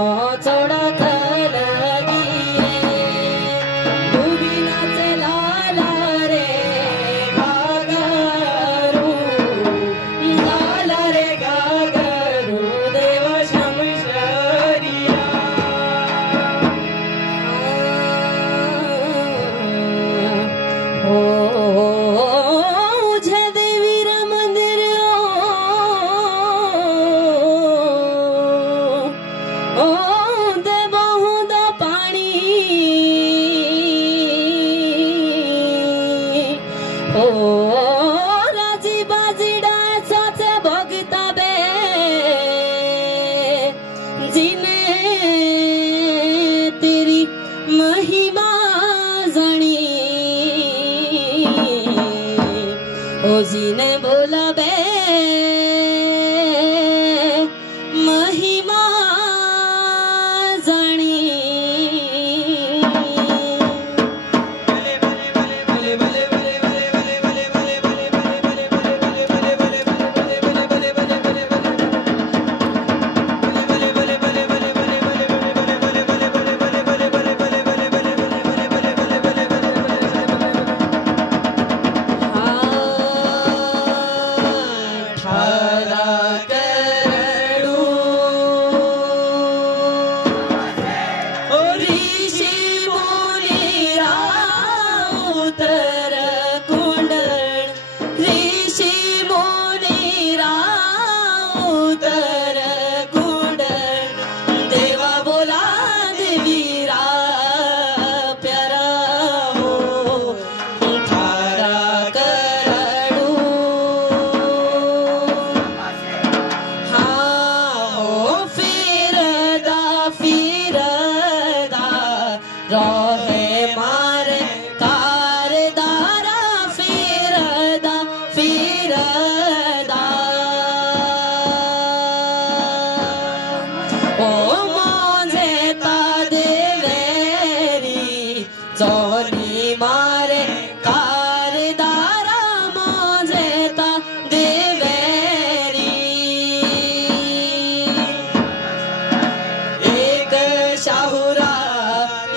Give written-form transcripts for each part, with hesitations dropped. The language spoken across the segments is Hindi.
नो छोड़ा खलगी डूबीनाचे लाला रे घागरू लाला रे घागरू देव शमशरिया हो राजी बाजी डायसाचे भगता बे जिने तेरी महिमा जानी ओ जिने बोला बे महिमा जानी रहे मारे कारदारा फिरदा फिरदा ओ मोजे ता देवेरी चोरी मारे कारदारा मोजे ता देवेरी एक शाहुरा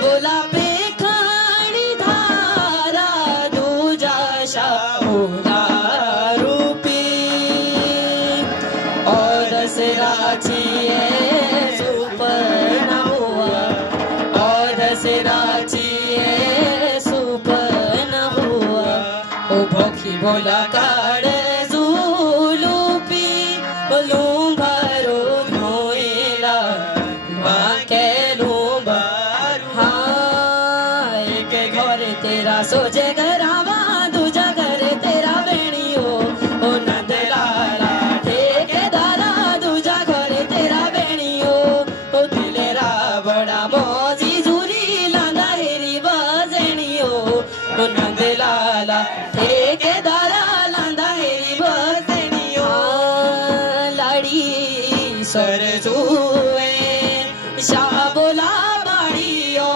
बोला पेखाणी धारा दूजा शाहुरा रूपी और सिराची सुपना हुआ और सिराची सुपना हुआ ओ भोखी बोला काड़ जुलूपी बोलूं भरो धोएला बाके तेरा सोचे घरावा दूजा घर तेरा बेणियो ओ नंद लाला ठेकेदारा दूजा घर तेरा बेणियो ओ दिलेरा बड़ा मौजी झूरी लांदा हेरी बजेणियो ओ नंद लाला ठेकेदारा लांदा हेरी बजेणियो लाड़ी सर जुए शाह बोला बाड़ियो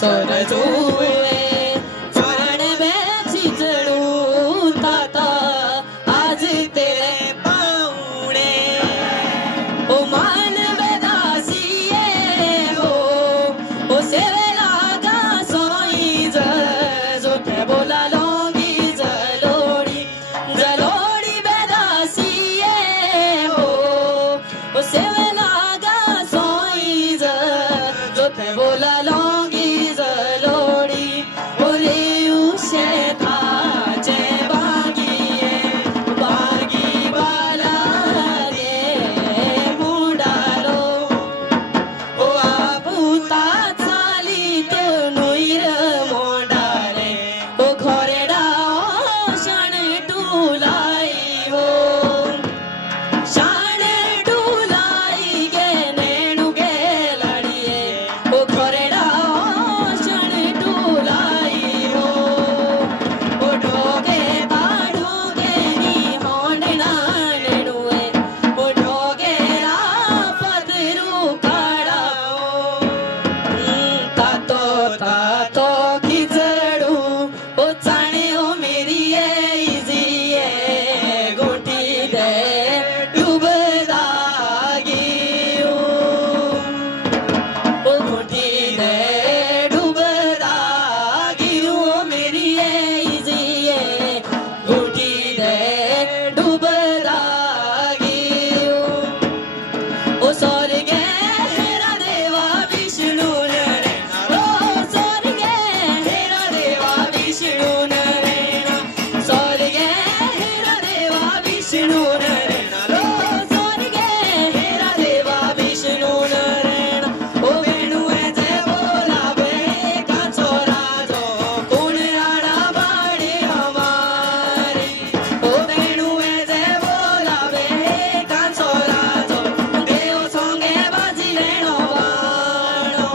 सरजुए चरण में चिचड़ू ताता आज तेरे पाउणे ओ मान बेदासिए हो ओ सेवेला गा सोई जो ते बोला लोगी जलोड़ी जलोड़ी बेदासिए हो ओ सेवेला गा सोई जो ते बोला लोगी डूबदा गियो ओ स्वर्गे हेरा देवा विष्णु नरेना ओ स्वर्गे हेरा देवा विष्णु नरेना स्वर्गे हेरा देवा विष्णु नरेना ओ स्वर्गे हेरा देवा विष्णु नरेना ओ वेणुए जे बोलावे काचो राजो कोण आडा पाडे हमारी ओ वेणुए जे बोलावे काचो राजो देव सोंगे बाजी लेणो बाणो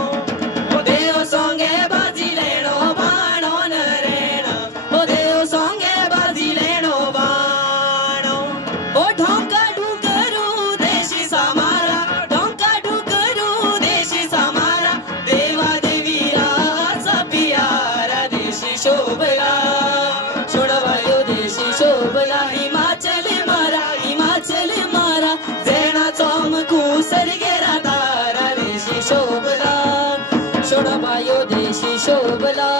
ओ देव सोंगे बाजी लेणो बाणो नरेना ओ देव सोंगे बाजी लेणो बाणो ओ ढोंका ढुंकरू देशी सामारा ढोंका ढुंकरू देशी सामारा देवा देवीराचा पियारा देशी शोभला सोडवायो देशी शोभला हिमाचल मारा जेणा चोमकू सरगेरा तारा देशी शोभला सोडवायो देशी शोभला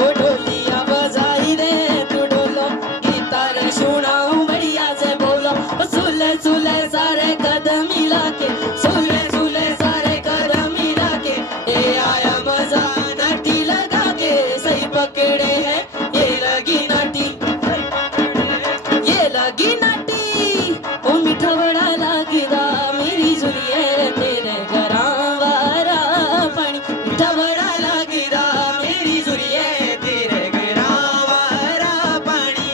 ओ ढोलिया बजाई रे तू ढोलो गिटार सुनाऊं बढ़िया से बोलो ओ सुले सुले सारे कदम मिला के सुले सुले सारे कदम मिला के ये आया मजा नटी लगा के सही पकड़े है ये लगी नटी ओ मीठा बड़ा लगदा मेरी जुलिए तेरे घरां वारा पानी मीठा बड़ा लगदा मेरी जुलिए तेरे घरां वारा पानी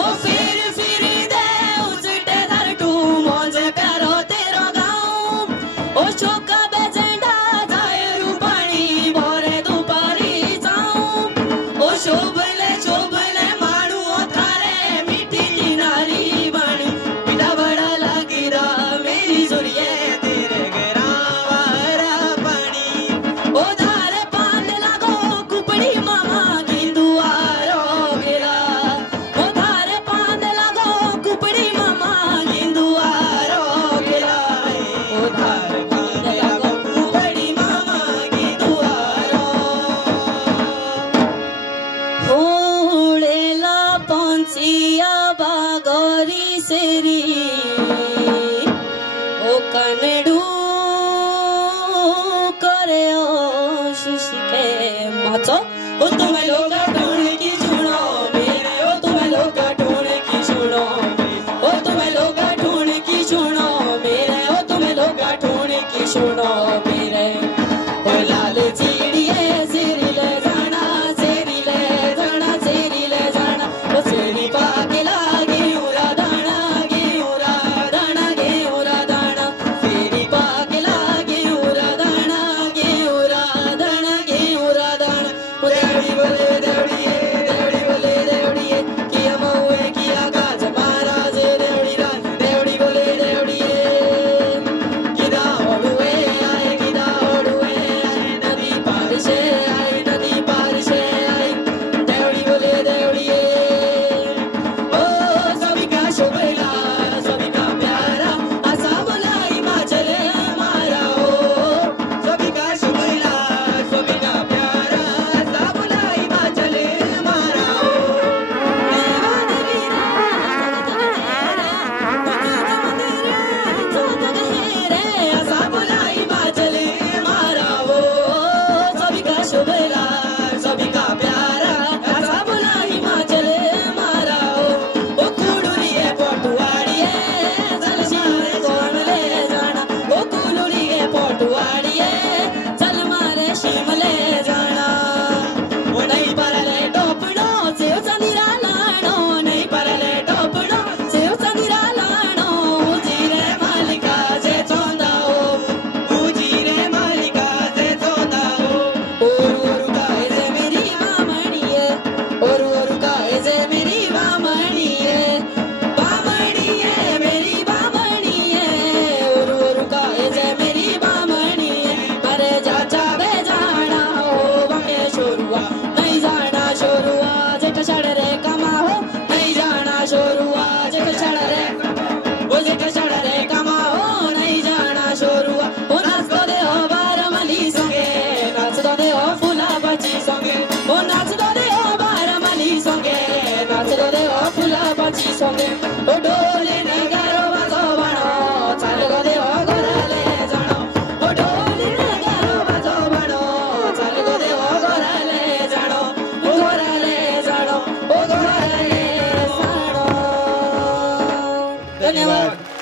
ओ फिर दे उजटे दर तू मोजे प्यारो तेरो गाँव ओ चौका बेजेंडा जाए रूपाणी भोरे दुपारी जाऊं ओ शोभले माणू थारे मीठी किनारी बाणी मीठा बड़ा लगदा मेरी जुलिए तेरे घरां वारा पानी ओ धारे पान लागो कुपड़ी मामा की दुआरो गेला ओ धारे पान लागो कुपड़ी मामा की दुआरो गेला ओ धारे पान लागो कुपड़ी मामा की दुआरो होळेला पंचिया बागोरी सेरी ओ कनडू करे ओ शिशिके माचो ओ तुम्हें लोग ढूंढ की सुनो मेरे ओ तुम्हें लोग ढूंढ की सुनो ओ तुम्हें लोग ढूंढ की सुनो मेरे ओ तुम्हें लोग ढूंढ की सुनो मेरे ओ लाल चिड़िए सिरिले जाना ओ सेरी पाके लागे उरा दाना गे उरा दाना सोंगे ओ ढोलीने गारो वाजोवणो चाल गो देवा घोराले जाणो ओ ढोलीने गारो वाजोवणो चाल गो देवा घोराले जाणो ओ घोराले जाणो ओ घोराले जाणो धन्यवाद।